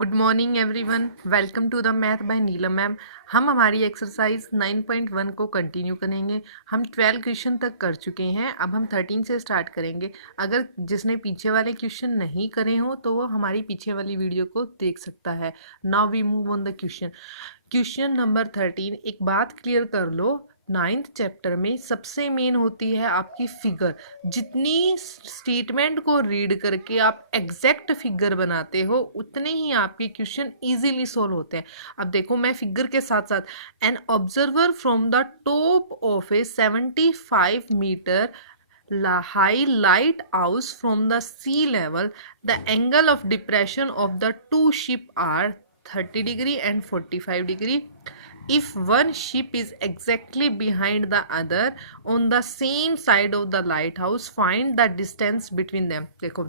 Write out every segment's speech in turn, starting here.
Good morning everyone, welcome to the math by Neelam ma'am. हम हमारी exercise 9.1 को continue करेंगे। हम 12 क्वेश्चन तक कर चुके हैं, अब हम 13 से स्टार्ट करेंगे। अगर जिसने पीछे वाले क्वेश्चन नहीं करे हो तो वो हमारी पीछे वाली वीडियो को देख सकता है। Now we move on the question. Question number 13। एक बात क्लियर कर लो, 9th चैप्टर में सबसे मेन होती है आपकी फिगर। जितनी स्टेटमेंट को रीड करके आप एग्जैक्ट फिगर बनाते हो उतने ही आपके क्वेश्चन इजीली सोल्व होते हैं। अब देखो, मैं फिगर के साथ साथ an observer from the top of a 75 metre high lighthouse from the sea level, the angle of depression of the two ship are 30° and 45°. If one ship is exactly behind the other on the same side of the lighthouse, find the distance between them. देखो,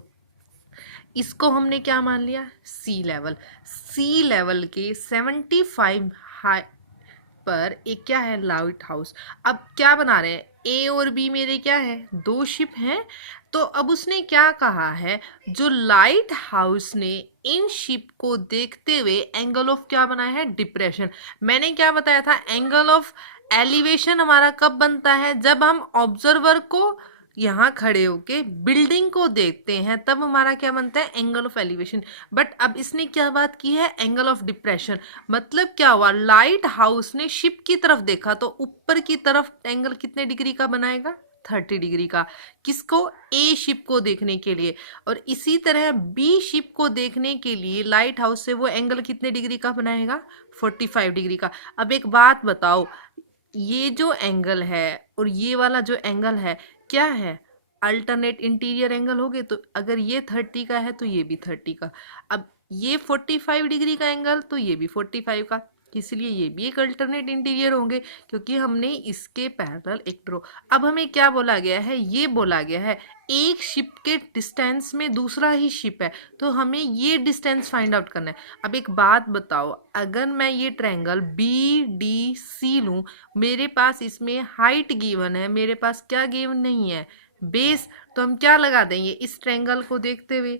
इसको हमने क्या मान लिया, सी level. सी level के 75 high पर एक क्या है, लाइट हाउस। अब क्या बना रहे हैं, ए और बी मेरे क्या है, दो शिप हैं। तो अब उसने क्या कहा है, जो लाइट हाउस ने इन शिप को देखते हुए एंगल ऑफ क्या बनाया है, डिप्रेशन। मैंने क्या बताया था, एंगल ऑफ एलिवेशन हमारा कब बनता है, जब हम ऑब्जर्वर को यहाँ खड़े होके बिल्डिंग को देखते हैं, तब हमारा क्या बनता है, एंगल ऑफ एलिवेशन। बट अब इसने क्या बात की है, एंगल ऑफ डिप्रेशन। मतलब क्या हुआ, लाइट हाउस ने शिप की तरफ देखा तो ऊपर की तरफ एंगल कितने डिग्री का बनाएगा, 30° का। किसको, ए शिप को देखने के लिए। और इसी तरह बी शिप को देखने के लिए लाइट हाउस से वो एंगल कितने डिग्री का बनाएगा, 45° का। अब एक बात बताओ, ये जो एंगल है और ये वाला जो एंगल है क्या है, अल्टरनेट इंटीरियर एंगल हो गए। तो अगर ये 30 का है तो ये भी 30 का। अब ये 45° का एंगल तो ये भी 45 का, इसलिए ये भी एक अल्टरनेट इंटीरियर होंगे, क्योंकि हमने इसके पैरेलल एक ड्रॉ। अब हमें क्या बोला गया है, ये बोला गया है एक शिप के डिस्टेंस में दूसरा ही शिप है, तो हमें ये डिस्टेंस फाइंड आउट करना है। अब एक बात बताओ, अगर मैं ये ट्रायंगल बी डी सी लूँ, मेरे पास इसमें हाइट गिवन है, मेरे पास क्या गिवन नहीं है, बेस। तो हम क्या लगा देंगे इस ट्रायंगल को देखते हुए,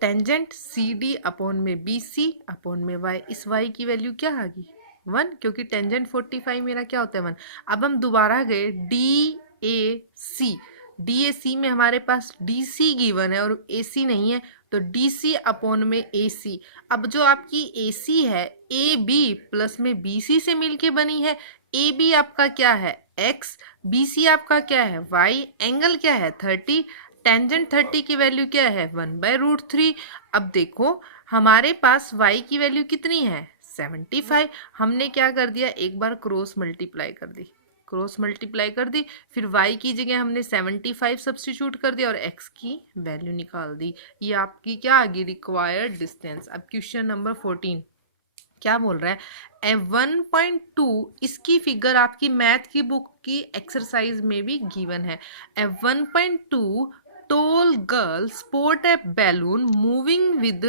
टेंजेंट सी डी अपॉन में बी सी अपॉन में वाई। इस वाई की वैल्यू क्या आ गई, 1, क्योंकि टेंजेंट 45 मेरा क्या होता है, 1। अब हम दोबारा गए D A C. D A सी में हमारे पास डी सी गिवन है और ए सी नहीं है, तो डी सी अपॉन में ए सी। अब जो आपकी ए सी है, ए बी प्लस में बी सी से मिलके बनी है। ए बी आपका क्या है, एक्स, बी सी आपका क्या है, वाई, एंगल क्या है, 30। टेंजेंट 30 की वैल्यू क्या है, 1/√3। अब देखो हमारे पास y की वैल्यू कितनी है, 75। हमने क्या कर दिया, एक बार क्रॉस मल्टीप्लाई कर दी, क्रॉस मल्टीप्लाई कर दी, फिर y की जगह हमने 75 सब्स्टिट्यूट कर दिया और x की वैल्यू निकाल दी। ये आपकी क्या आ गई, रिक्वायर्ड डिस्टेंस। अब क्वेश्चन नंबर 14 क्या बोल रहा है, F1.2, इसकी फिगर आपकी मैथ की बुक की एक्सरसाइज में भी गिवन है। F1.2, tall girl sport a balloon moving with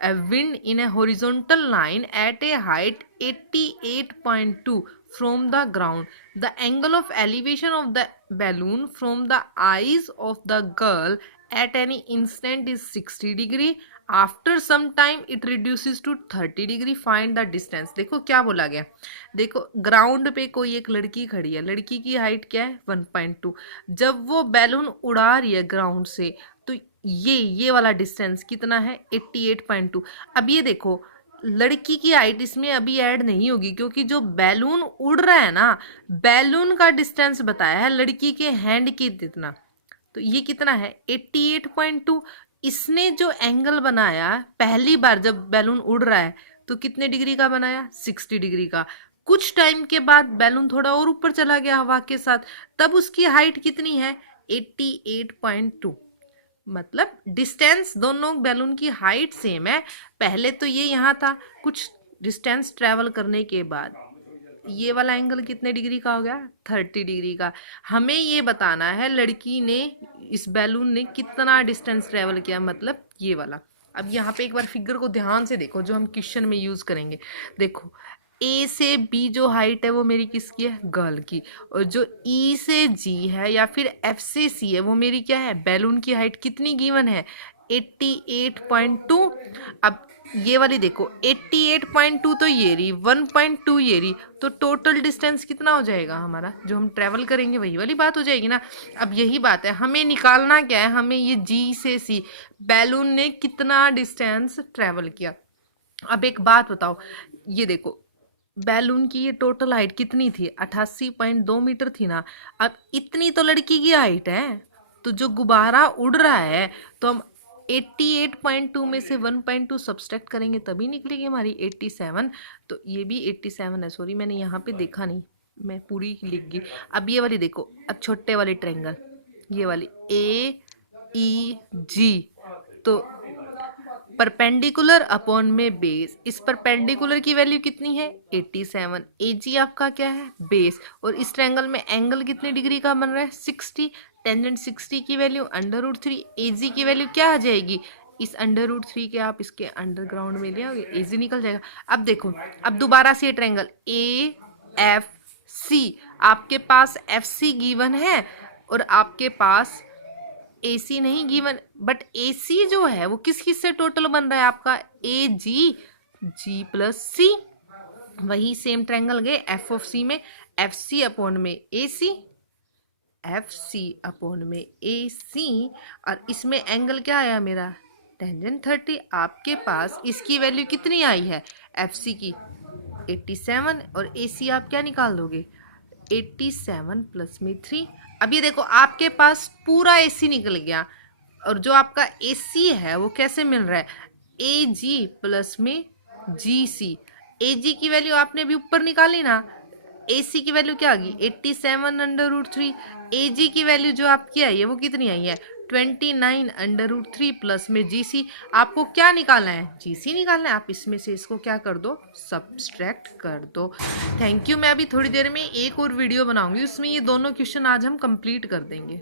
a wind in a horizontal line at a height 88.2 from the ground. The angle of elevation of the balloon from the eyes of the girl at any instant is 60°. After some time it reduces to 30°. Find the distance. देखो क्या बोला गया, देखो ground पे कोई एक लड़की खड़ी है, लड़की की हाइट क्या है, 1.2। जब वो बैलून उड़ा रही है ग्राउंड से, तो ये वाला डिस्टेंस कितना है, 88.2। अब ये देखो, लड़की की हाइट इसमें अभी ऐड नहीं होगी, क्योंकि जो बैलून उड़ रहा है ना, बैलून का डिस्टेंस बताया है लड़की के हैंड की जितना, तो ये कितना है, 88.2। इसने जो एंगल बनाया पहली बार जब बैलून उड़ रहा है, तो कितने डिग्री का बनाया, 60° का। कुछ टाइम के बाद बैलून थोड़ा और ऊपर चला गया हवा के साथ, तब उसकी हाइट कितनी है, 88.2। मतलब डिस्टेंस, दोनों बैलून की हाइट सेम है। पहले तो ये यहाँ था, कुछ डिस्टेंस ट्रेवल करने के बाद ये वाला एंगल कितने डिग्री का हो गया, 30° का। हमें ये बताना है लड़की ने, इस बैलून ने कितना डिस्टेंस ट्रेवल किया, मतलब ये वाला। अब यहाँ पे एक बार फिगर को ध्यान से देखो, जो हम क्वेश्चन में यूज करेंगे। देखो ए से बी जो हाइट है वो मेरी किसकी है, गर्ल की, और जो ई से जी है या फिर एफ से सी है वो मेरी क्या है, बैलून की हाइट कितनी गिवन है, 88.2। अब ये वाली देखो 88.2 तो ये रही, 1.2 ये रही, तो टोटल डिस्टेंस कितना हो जाएगा हमारा, जो हम ट्रेवल करेंगे वही वाली बात हो जाएगी ना। अब यही बात है, हमें निकालना क्या है, हमें ये जी से सी बैलून ने कितना डिस्टेंस ट्रेवल किया। अब एक बात बताओ, ये देखो बैलून की ये टोटल हाइट कितनी थी, 88.2 मीटर थी ना। अब इतनी तो लड़की की हाइट है, तो जो गुब्बारा उड़ रहा है, तो हम 88.2 में से 1.2 सब्सट्रैक्ट करेंगे तभी निकलेगी हमारी 87। तो ये भी 87 है, सॉरी मैंने यहाँ पे देखा नहीं, मैं पूरी लिख गई। अब ये वाली देखो, अब छोटे वाली ट्रायंगल, ये वाली ए ई जी, तो परपेंडिकुलर अपॉन में बेस, इस परपेंडिकुलर की वैल्यू कितनी है 87, एजी आपका क्या है बेस, और इस ट्रायंगल में एंगल कितने डिग्री का बन रहा है 60, टेंजेंट 60 की वैल्यू √3, एजी की वैल्यू क्या आ जाएगी, इस √3 के आप इसके अंडरग्राउंड में ले आओगे, एजी निकल जाएगा। अब देखो, अब दोबारा से ये ट्रायंगल ए एफ सी, आपके पास एफ सी गिवन है और आपके पास AC नहीं गिवन, बट AC जो है वो किस किस से टोटल बन रहा है आपका AG, G प्लस C, वही सेम ट्रायंगल गए एफ ऑफ सी में, FC अपॉन में AC, FC अपॉन में AC, और इसमें एंगल क्या आया मेरा टेंजेंट 30। आपके पास इसकी वैल्यू कितनी आई है FC की 87, और AC आप क्या निकाल दोगे 87 प्लस में 3। अब ये देखो आपके पास पूरा AC निकल गया, और जो आपका AC है वो कैसे मिल रहा है AG प्लस में GC। AG की वैल्यू आपने भी ऊपर निकाली ना, AC की वैल्यू क्या आ गई 87 √3, AG की वैल्यू जो आपकी आई है वो कितनी आई है 29 √3 प्लस में GC। आपको क्या निकालना है GC निकालना है, आप इसमें से इसको क्या कर दो सब्सट्रैक्ट कर दो। Thank you. मैं अभी थोड़ी देर में एक और वीडियो बनाऊंगी, उसमें ये दोनों क्वेश्चन आज हम कंप्लीट कर देंगे।